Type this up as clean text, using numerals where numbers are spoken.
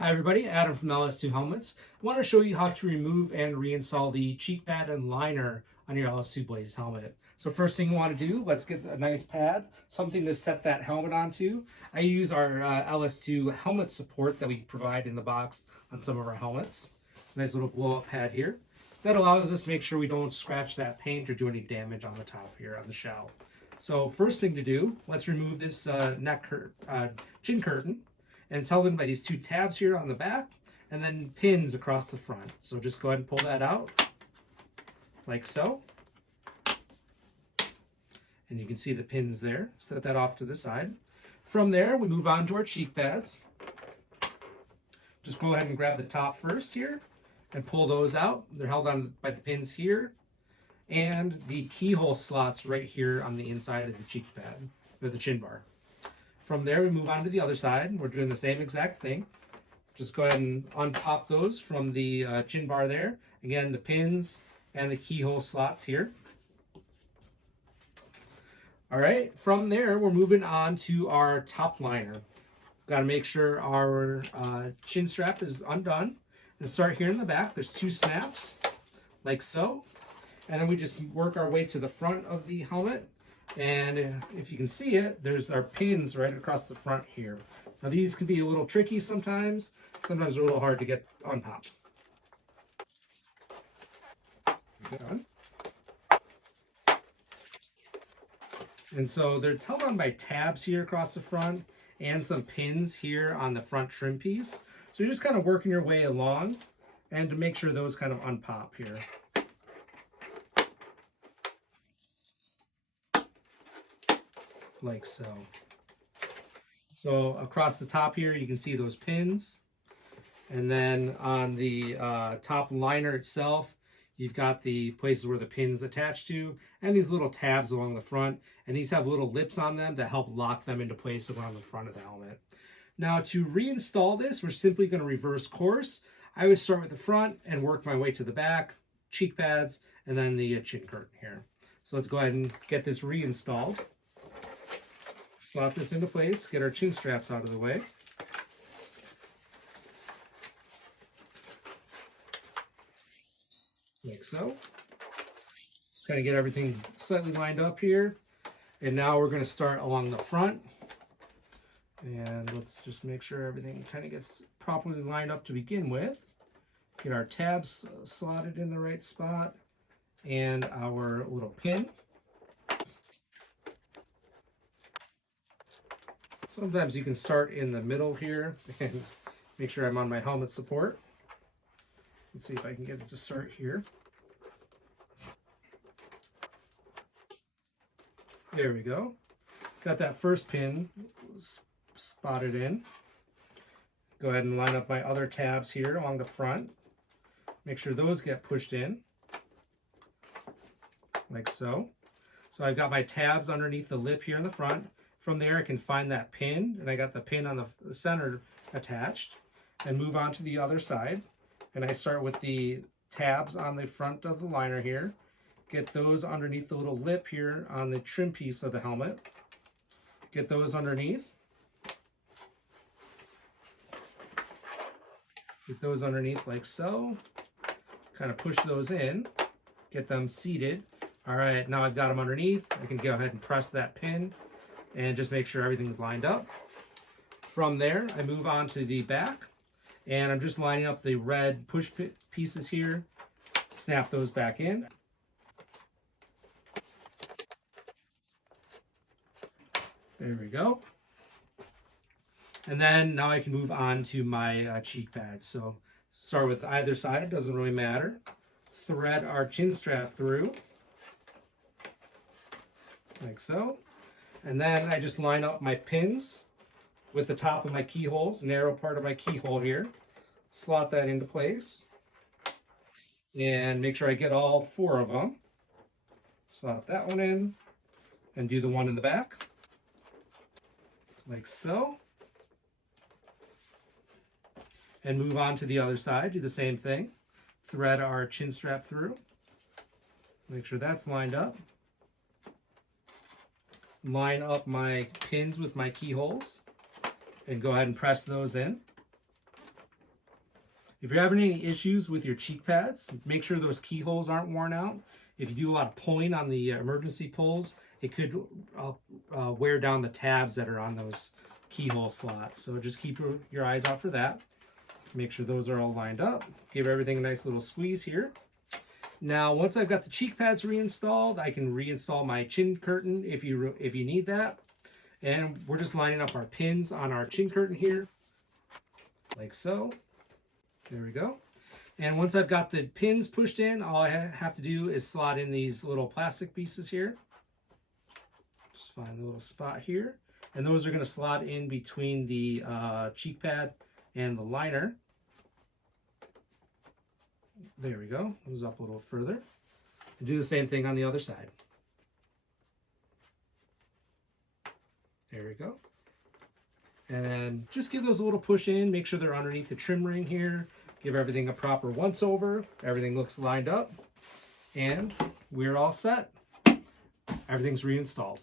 Hi everybody, Adam from LS2 Helmets. I want to show you how to remove and reinstall the cheek pad and liner on your LS2 Blaze helmet. So first thing you want to do, let's get a nice pad, something to set that helmet onto. I use our LS2 helmet support that we provide in the box on some of our helmets. Nice little blow up pad here. That allows us to make sure we don't scratch that paint or do any damage on the top here on the shell. So first thing to do, let's remove this chin curtain. And it's held in by these two tabs here on the back and then pins across the front. So just go ahead and pull that out like so. And you can see the pins there. Set that off to the side. From there, we move on to our cheek pads. Just go ahead and grab the top first here and pull those out. They're held on by the pins here and the keyhole slots right here on the inside of the cheek pad or the chin bar. From there, we move on to the other side. We're doing the same exact thing. Just go ahead and unpop those from the chin bar there. Again, the pins and the keyhole slots here. All right, from there, we're moving on to our top liner. Got to make sure our chin strap is undone. And start here in the back. There's two snaps, like so. And then we just work our way to the front of the helmet. And if you can see it, there's our pins right across the front here. Now these can be a little tricky sometimes. Sometimes they're a little hard to get unpopped. And so they're held on by tabs here across the front and some pins here on the front trim piece. So you're just kind of working your way along and to make sure those kind of unpop here. Like so. So across the top here, you can see those pins. And then on the top liner itself, you've got the places where the pins attach to and these little tabs along the front. And these have little lips on them that help lock them into place around the front of the helmet. Now to reinstall this, we're simply going to reverse course. I would start with the front and work my way to the back, cheek pads, and then the chin curtain here. So let's go ahead and get this reinstalled. Slot this into place, get our chin straps out of the way. Like so. Just kind of get everything slightly lined up here. And now we're going to start along the front. And let's just make sure everything kind of gets properly lined up to begin with. Get our tabs slotted in the right spot and our little pin. Sometimes you can start in the middle here and make sure I'm on my helmet support. Let's see if I can get it to start here. There we go. Got that first pin spotted in. Go ahead and line up my other tabs here along the front. Make sure those get pushed in, like so. So I've got my tabs underneath the lip here in the front. From there, I can find that pin, and I got the pin on the center attached, and move on to the other side. And I start with the tabs on the front of the liner here. Get those underneath the little lip here on the trim piece of the helmet. Get those underneath. Get those underneath like so. Kind of push those in. Get them seated. All right, now I've got them underneath. I can go ahead and press that pin and just make sure everything's lined up. From there, I move on to the back, and I'm just lining up the red push pieces here. Snap those back in. There we go. And then now I can move on to my cheek pads. So start with either side, it doesn't really matter. Thread our chin strap through, like so. And then I just line up my pins with the top of my keyholes, narrow part of my keyhole here. Slot that into place. And make sure I get all four of them. Slot that one in and do the one in the back. Like so. And move on to the other side, do the same thing. Thread our chin strap through. Make sure that's lined up. line up my pins with my keyholes and go ahead and press those in. If you're having any issues with your cheek pads, make sure those keyholes aren't worn out. If you do a lot of pulling on the emergency pulls, it could wear down the tabs that are on those keyhole slots. So just keep your eyes out for that. Make sure those are all lined up. Give everything a nice little squeeze here. Now, once I've got the cheek pads reinstalled, I can reinstall my chin curtain if you need that. And we're just lining up our pins on our chin curtain here, like so. There we go. And once I've got the pins pushed in, all I have to do is slot in these little plastic pieces here. Just find the little spot here. And those are going to slot in between the cheek pad and the liner. There we go. Goes up a little further. And do the same thing on the other side. There we go. And then just give those a little push in. Make sure they're underneath the trim ring here. Give everything a proper once over. Everything looks lined up. And we're all set. Everything's reinstalled.